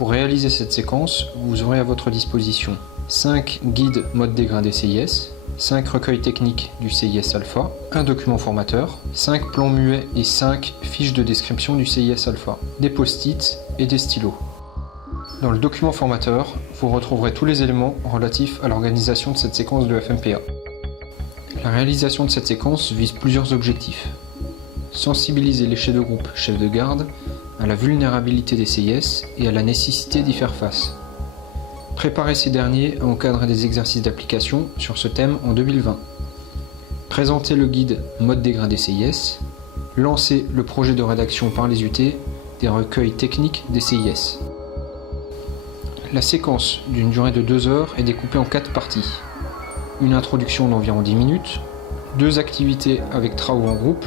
Pour réaliser cette séquence, vous aurez à votre disposition 5 guides mode dégradé CIS, 5 recueils techniques du CIS Alpha, un document formateur, 5 plans muets et 5 fiches de description du CIS Alpha, des post-it et des stylos. Dans le document formateur, vous retrouverez tous les éléments relatifs à l'organisation de cette séquence de FMPA. La réalisation de cette séquence vise plusieurs objectifs. Sensibiliser les chefs de groupe, chefs de garde, à la vulnérabilité des CIS et à la nécessité d'y faire face. Préparer ces derniers à encadrer des exercices d'application sur ce thème en 2020. Présenter le guide mode dégradé CIS. Lancer le projet de rédaction par les UT des recueils techniques des CIS. La séquence d'une durée de 2 heures est découpée en 4 parties. Une introduction d'environ 10 minutes, 2 activités avec travaux en groupe,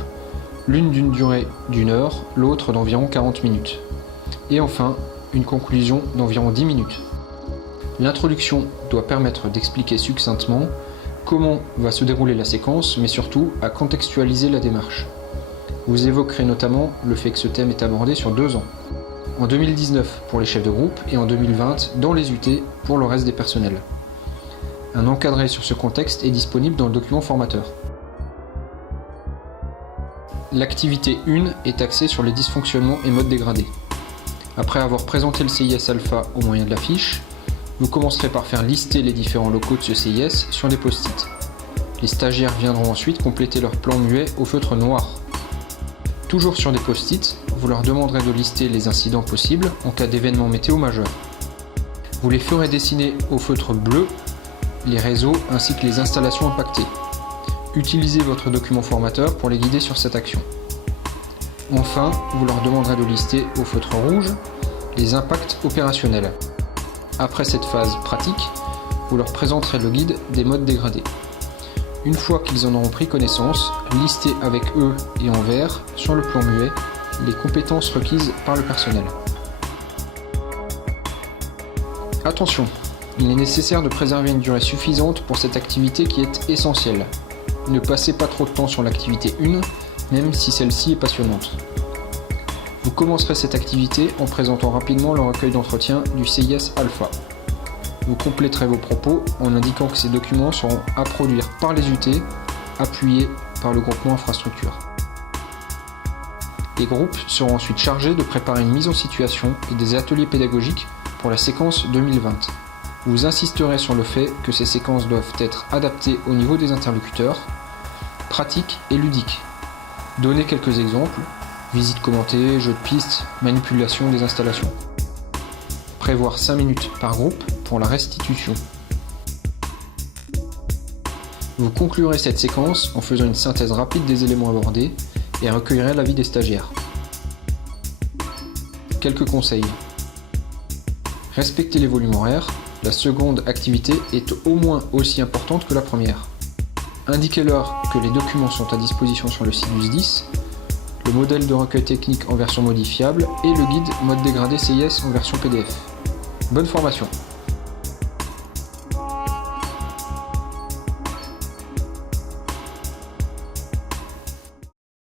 l'une d'une durée d'1 heure, l'autre d'environ 40 minutes. Et enfin, une conclusion d'environ 10 minutes. L'introduction doit permettre d'expliquer succinctement comment va se dérouler la séquence, mais surtout à contextualiser la démarche. Vous évoquerez notamment le fait que ce thème est abordé sur 2 ans. En 2019 pour les chefs de groupe et en 2020 dans les UT pour le reste des personnels. Un encadré sur ce contexte est disponible dans le document formateur. L'activité 1 est axée sur les dysfonctionnements et modes dégradés. Après avoir présenté le CIS Alpha au moyen de la fiche, vous commencerez par faire lister les différents locaux de ce CIS sur des post-it. Les stagiaires viendront ensuite compléter leur plan muet au feutre noir. Toujours sur des post-it, vous leur demanderez de lister les incidents possibles en cas d'événement météo majeur. Vous les ferez dessiner au feutre bleu les réseaux ainsi que les installations impactées. Utilisez votre document formateur pour les guider sur cette action. Enfin, vous leur demanderez de lister au feutre rouge les impacts opérationnels. Après cette phase pratique, vous leur présenterez le guide des modes dégradés. Une fois qu'ils en auront pris connaissance, listez avec eux et en vert, sur le plan muet, les compétences requises par le personnel. Attention, il est nécessaire de préserver une durée suffisante pour cette activité qui est essentielle. Ne passez pas trop de temps sur l'activité 1, même si celle-ci est passionnante. Vous commencerez cette activité en présentant rapidement le recueil d'entretien du CIS Alpha. Vous compléterez vos propos en indiquant que ces documents seront à produire par les UT, appuyés par le groupement infrastructure. Les groupes seront ensuite chargés de préparer une mise en situation et des ateliers pédagogiques pour la séquence 2020. Vous insisterez sur le fait que ces séquences doivent être adaptées au niveau des interlocuteurs, pratiques et ludiques. Donnez quelques exemples, visite commentée, jeux de pistes, manipulation des installations. Prévoir 5 minutes par groupe pour la restitution. Vous conclurez cette séquence en faisant une synthèse rapide des éléments abordés et recueillerez l'avis des stagiaires. Quelques conseils. Respectez les volumes horaires, la seconde activité est au moins aussi importante que la première. Indiquez-leur que les documents sont à disposition sur le site du SDIS, le modèle de recueil technique en version modifiable et le guide mode dégradé CIS en version PDF. Bonne formation!